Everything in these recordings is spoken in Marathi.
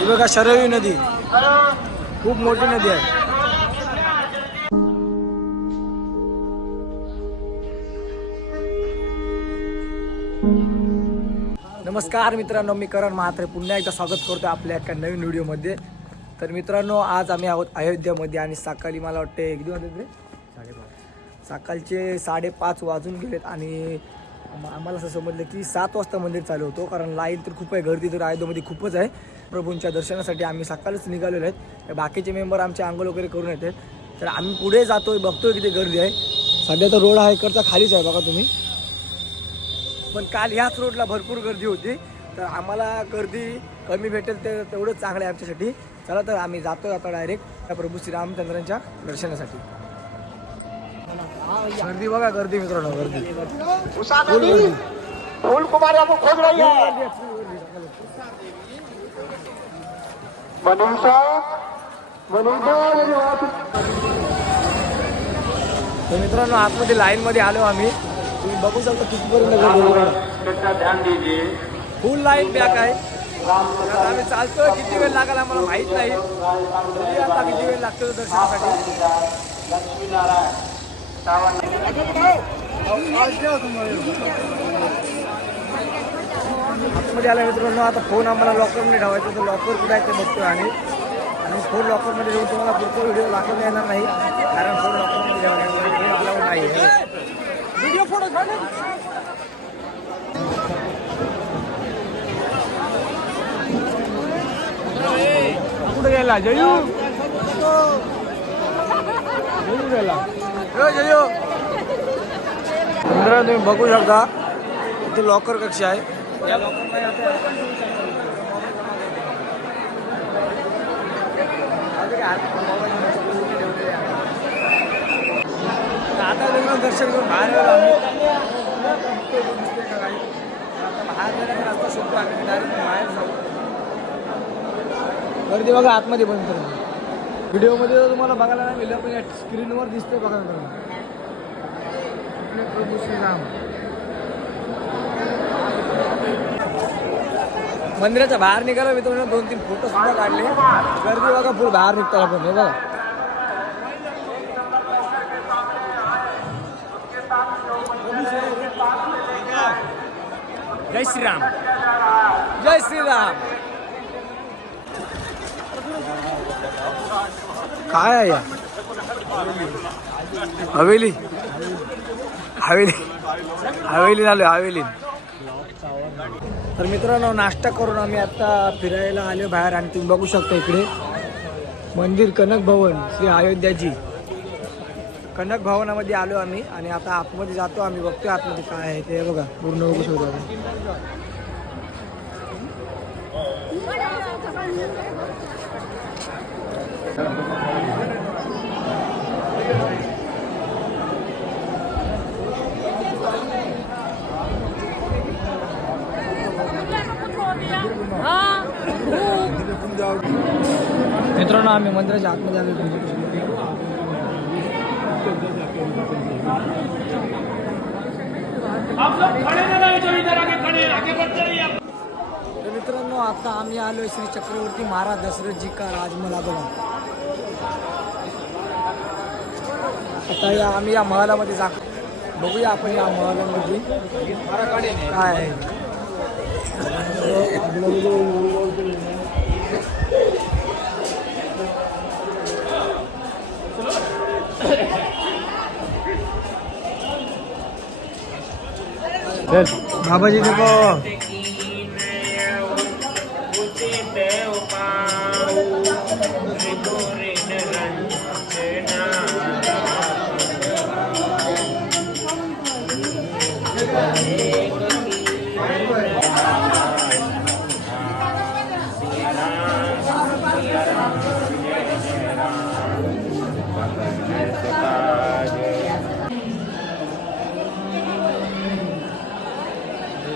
ही बघा शरयू नदी, खूप मोठी नदी आहे. नमस्कार मित्रांनो, मी करण म्हात्रे पुन्हा एकदा स्वागत करतो आपल्या एका नवीन व्हिडिओमध्ये. तर मित्रांनो, आज आम्ही आहोत अयोध्यामध्ये आणि सकाळी मला वाटते किती वाजले रे? सकाळचे 5:30 वाजून गेलेत आणि आम्हाला असं समजलं की 7 वाजता मंदिर चालू होतो, कारण लाईन तर खूप आहे, गर्दी तर अयोध्येमध्ये खूपच आहे. प्रभूंच्या दर्शनासाठी आम्ही सकाळीच निघालेलो आहेत. बाकीचे मेंबर आमचे आंघोळ वगैरे करून येते. तर आम्ही पुढे जातोय, बघतोय किती गर्दी आहे. सध्या तर रोड हा इकडचा खालीच आहे बघा तुम्ही, पण काल ह्याच रोडला भरपूर गर्दी होती. तर आम्हाला गर्दी कमी भेटेल ते तेवढंच चांगलं आहे आमच्यासाठी. चला तर आम्ही जातोय आता डायरेक्ट त्या प्रभू श्रीरामचंद्रांच्या दर्शनासाठी. गर्दी बघा, गर्दी मित्रांनो, गर्दी फुल कुमार आपको खोज रही है. तर मित्रांनो, आतमध्ये लाईन मध्ये आलो आम्ही. तुम्ही बघू शकता कितीपर्यंत गर्दी, फुल लाईन बॅक आहे. आम्ही चालतोय, किती वेळ लागेल आम्हाला माहित नाही. आता किती वेळ लागतो दर्शनासाठी. आतमध्ये आल्या मित्रांनो, आता फोन आम्हाला लॉकरमध्ये ठेवायचा, तर लॉकर कुठे आहे ते बघतोय आणि फोन लॉकरमध्ये घेऊन तुम्हाला पुढचा व्हिडिओ दाखवता येणार नाही, कारण फोन लॉकरमध्ये ठेवायचा, फोन अलाउड नाही. व्हिडिओ फोटो कुठे गेला जयू? जयू गेला, जयू. तुम्ही बघू शकता इथे लॉकर कक्ष आहे. या लॉकरमध्ये आता दर्शन करून बाहेर आलो आम्ही. आता बाहेर जाण्याचा रस्ता शोधतो आम्ही, डायरेक्ट बाहेर जाऊ. गर्दी बघा आतमध्ये बंद करून. व्हिडिओमध्ये तुम्हाला बघायला नाही मिळलं, पण या स्क्रीनवर दिसतंय बघा मित्रांनो, आपले प्रभू श्रीराम. मंदिराच्या बाहेर निघाला मित्रांनो, 2-3 फोटो सुद्धा काढले. गर्दी बघा फुल बाहेर निघताना पण हे बघा. जय श्रीराम, जय श्रीराम. काय आहे या हवेली? हवेली हवेली झालो, हवेली. तर मित्रांनो, नाश्ता करून आम्ही आता फिरायला आलो बाहेर आणि तुम्ही बघू शकता इकडे मंदिर कनक भवन श्री अयोध्याजी. कनक भवनामध्ये आलो आम्ही आणि आता आतमध्ये जातो आम्ही, बघतोय आतमध्ये काय आहे ते बघा, पूर्ण बघू शकतो. मित्रांनो, आम्ही मंदिराच्या आतमध्ये आलो. तर मित्रांनो, आता आम्ही आलोय श्री चक्रवर्ती महाराज दशरथ जी का राजमहल बघा. आता आम्ही या महलामध्ये बघूया आपण या महलामध्ये काय आहे. बाबाजी देखो,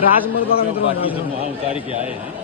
राजमहल बघा मित्रांनो. उतार के आए हैं.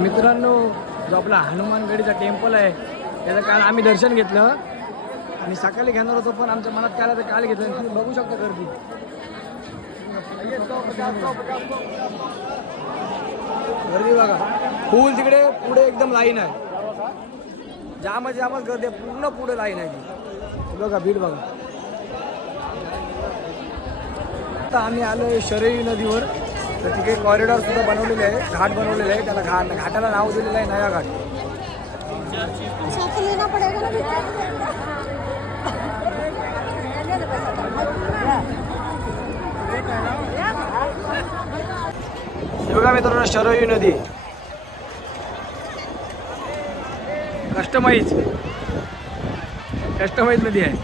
मित्रांनो, जो आपला हनुमानगडीचा टेम्पल आहे त्याचं काल आम्ही दर्शन घेतलं आणि सकाळी घेणार होतो, पण आमच्या मनात काय आलं तर काल घेतलं. तुम्ही बघू शकता गर्दी. गर्दी बघा फुल तिकडे पुढे एकदम लाईन आहे. जामच गर्दी आहे, पूर्ण पुढे लाईन आहे ती. बघा भीड बघा. आता आम्ही आलो शरयू नदीवर. तर तिकडे कॉरिडॉर सुद्धा बनवलेले आहे, घाट बनवलेले आहे. त्याला घाटाला नाव दिलेलं आहे नया घाट. बघा मित्रांनो शरयू नदी कस्टमाइज नदी आहे.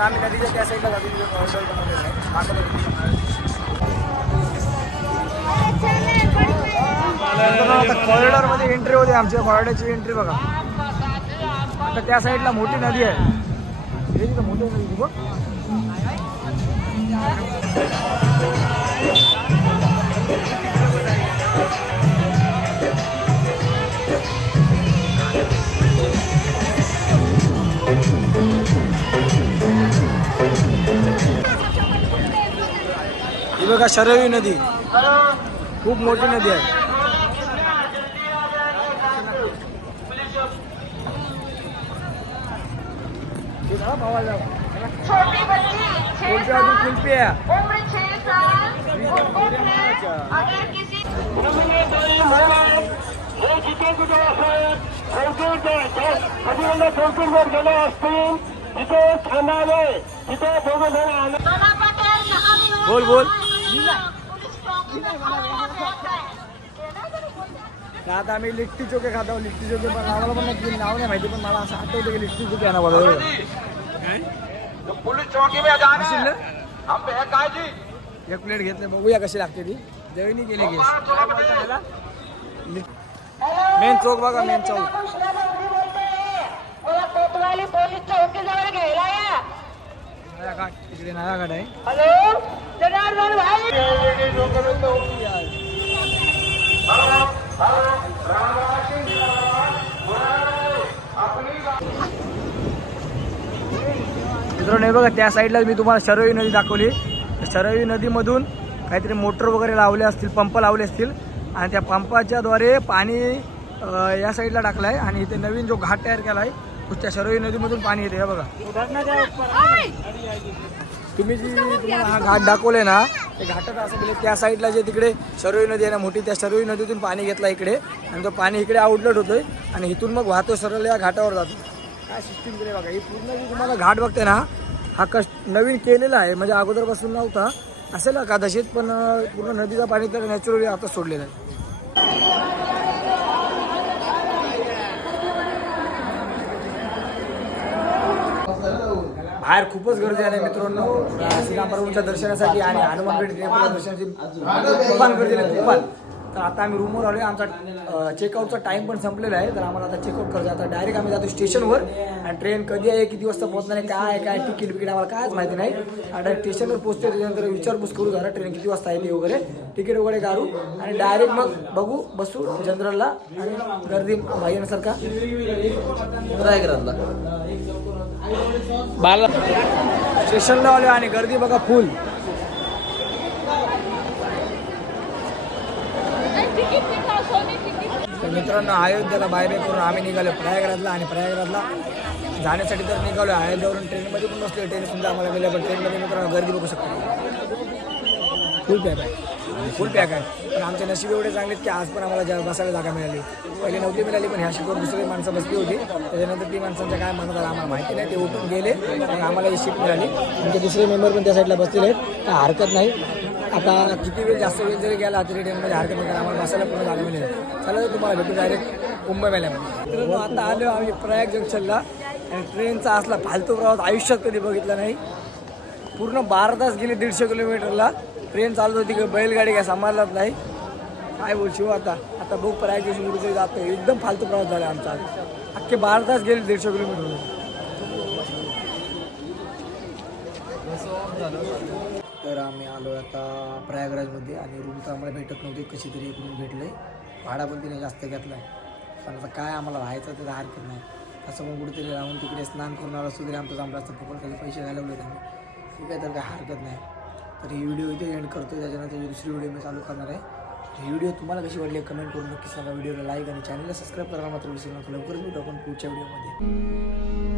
आम्ही नदीच्या त्या साईडला कॉरिडॉर मध्ये एंट्री होते. आमच्या कॉरिडॉरची एंट्री बघा. आता त्या साईडला मोठी नदी आहे. मोठी नदी बघ. ही बघा शरयू नदी खूप मोठी नदी आहे. कुल्फी आहे. बोल बोल. आता आम्ही लिट्टी चोखे खातो. लिट्टी चोखे पण आम्हाला पण नक्की नाव नाही माहिती, पण मला असं आठवतं की लिट्टी चोखे आणा बघा. एक प्लेट घेतले, बघूया कशी लागते ती. जेवणी गेले गेस. मेन चौक बघा, मेन चौक. नया घाट तिकडे नया घाट आहे. मित्रांनो हे बघा त्या साईडला मी तुम्हाला शरयू नदी दाखवली. शरयू नदीमधून काहीतरी मोटर वगैरे लावले असतील, पंप लावले असतील आणि त्या पंपाच्या द्वारे पाणी या साईडला टाकलं आहे आणि इथे नवीन जो घाट तयार केला आहे त्या शरयू नदीमधून पाणी येते. हे बघा तुम्ही जी तुम्हाला हा घाट दाखवले ना, ते घाटात असं गेले त्या साईडला जे तिकडे शरयू नदी आहे ना मोठी, त्या शरयू नदीतून पाणी घेतला इकडे आणि तो पाणी इकडे आउटलेट होतोय आणि इथून मग वाहतो सरळ या घाटावर जातो. काय सिस्टीम केली बघा. ही पूर्ण जी तुम्हाला घाट बघते ना, हा नवीन केलेला आहे, म्हणजे अगोदरपासून नव्हता असेल कदाचित, पण पूर्ण नदीचं पाणी तर नॅचरली आता सोडलेलं आहे. बाहेर खूपच गर्दी आहे मित्रांनो श्रीरामपूरच्या दर्शनासाठी आणि हनुमानगड टेम्पलच्या दर्शनाची तुफान गर्दी आहे, तुफान. तर आता आम्ही रूमवर आलो आहे. आमचा चेकआउटचा टाईम पण संपलेला आहे, तर आम्हाला आता चेकआउट करायचं. आता डायरेक्ट आम्ही जातो स्टेशनवर आणि ट्रेन कधी आहे, किती वाजता पोहोचणार आहे, काय तिकीट आम्हाला कायच माहिती नाही. डायरेक्ट स्टेशनवर पोहोचते, त्याच्यानंतर विचारपूस करू जरा ट्रेन किती वाजता आहे ते वगैरे, तिकीट वगैरे काढू आणि डायरेक्ट मग बघू बसू जनरलला. आणि गर्दी भाईसारखा बाला स्टेशनला आलो आणि गर्दी बघा फुल. तर मित्रांनो अयोध्येला बाय करून आम्ही निघालो प्रयागराजला आणि प्रयागराजला जाण्यासाठी तर निघालो. अयोध्येवरून ट्रेनमध्ये पण बसलो. ट्रेन सुद्धा आम्हाला गेल्या, पण ट्रेनमध्ये मित्रांनो गर्दी बघू शकतो. फुल पॅक आहे, फुल पॅक आहे. पण आमचे नशीब एवढे चांगले की आज पण आम्हाला बसायला जागा मिळाली. पहिले नव्हती मिळाली, पण ह्या शिकवून दुसरी माणसं बसली होती. त्याच्यानंतर ती माणसांच्या काय म्हणत आलं आम्हाला माहिती नाही, ते उठून गेले मग आम्हाला ही सीट मिळाली. आमचे दुसरे मेंबर पण त्या साईडला बसलेले आहेत, काय हरकत नाही. आता किती वेळ जास्त वेळ जरी गेला तरी ट्रेनमध्ये हरकत नाही, आम्हाला बसायला पूर्ण जागा मिळेल. चला तुम्हाला भेटू डायरेक्ट कुंभमेळ्यामध्ये. तर आता आलो आम्ही प्रयाग जंक्शनला आणि ट्रेनचा असला फालतू प्रवास आयुष्यात कधी बघितला नाही. पूर्ण 12 तास गेले 150 किलोमीटरला ट्रेन चालत होती, बैलगाडी काय सांभाळलाच नाही. काय बोलशील आता बघ प्रयाग जंक्शन कुठे जातो. एकदम फालतू प्रवास झाला आमचा. अख्खे 12 तास गेले 150 किलोमीटर. तर आम्ही आलो आता प्रयागराजमध्ये आणि रूम तर आम्हाला भेटत नव्हती, कशी तरी एक रूम भेटलं आहे. भाडा पण तिने जास्त घेतला आहे, पण आता काय आम्हाला राहायचं तर हरकत नाही. असं मग कुठेतरी राहून तिकडे स्नान करून आलो असतो तरी आमचं चांगलं असतं, फुकट पैसे घालवलेत आम्ही. ठीक आहे, तर काय हरकत नाही. तर ही व्हिडिओ इथे एंड करतो, त्याच्यानंतर दुसरी व्हिडिओ मी चालू करणार आहे. ही व्हिडिओ तुम्हाला कशी वाटली कमेंट करून नक्की सांगा. व्हिडिओला लाईक आणि चॅनलला सबस्क्राईब करायला मात्र विसरू नका. लवकरच भेटू आपण पुढच्या व्हिडिओमध्ये.